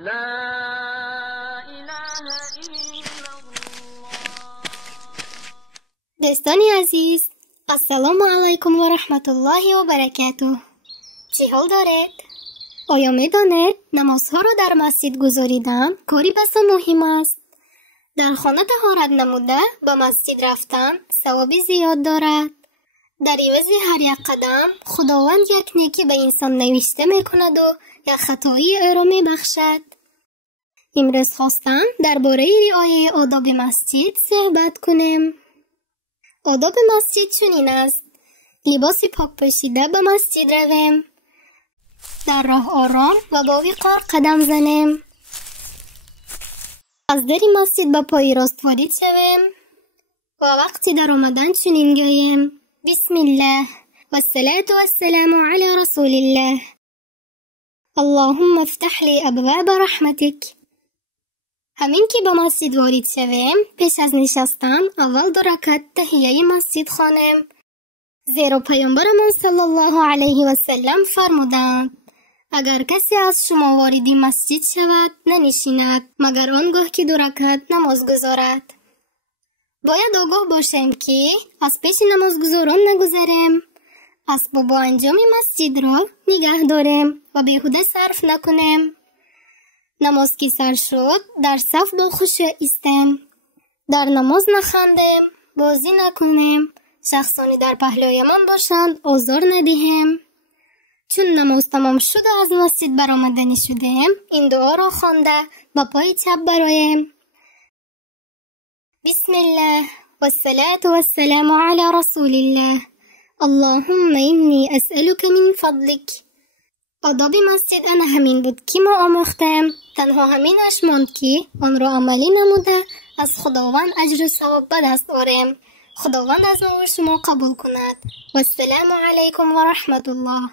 لا إله إلا الله. دوستان عزیز، السلام علیکم و رحمت الله و برکاته. چی حال دارید؟ آیا می‌دانید نمازها را در مسجد گذاریدن کاری بسا مهم است؟ در خانه طهارت نموده به مسجد رفتن ثوابی زیاد دارد. در عوض هر یک قدم خداوند یک نیکی به انسان نوشته میکند و یک خطایی او را میبخشد. امروز خواستم درباره رعایت آداب مسجد صحبت کنیم. آداب مسجد چنین است: لباس پاک پوشیده به مسجد رویم، در راه آرام و با وقار قدم زنیم، از در مسجد به پای راست وارد شویم و وقتی در آمدن چنین گوییم: بسم الله و الصلاة و السلام علی رسول الله، اللهم افتح لی ابواب رحمتک. همین که به مسجد وارد شویم، پیش از نشستن اول 2 رکعت تحیه مسجد خوانیم، زیرا پیامبرمان صلی الله علیه و سلم فرمودند اگر کسی از شما وارد مسجد شود ننشیند مگر آنگاه که 2 رکعت نماز گذارد. باید آگاه باشیم که از پیش نمازگزاران نگذریم، اسباب و انجام مسجد را نگه داریم و بیهوده صرف نکنیم. نماز که سر شد در صف با خشوع ایستیم، در نماز نخندیم، بازی نکنیم، شخصانی در پهلویمان باشند آزار ندهیم. چون نماز تمام شد و از مسجد برآمده شدیم، این دعا را خوانده به پای چپ برآییم: بسم الله و الصلاة و السلام علی رسول الله، اللهم اینی اسألک من فضلک. آداب مسجد آن همین بود که ما آموختیم، تنها همینش ماند که آن را عملی نموده از خداوند اجر و ثواب به دست آوریم. خداوند از ما و شما قبول کند. و السلام علیکم و رحمت الله.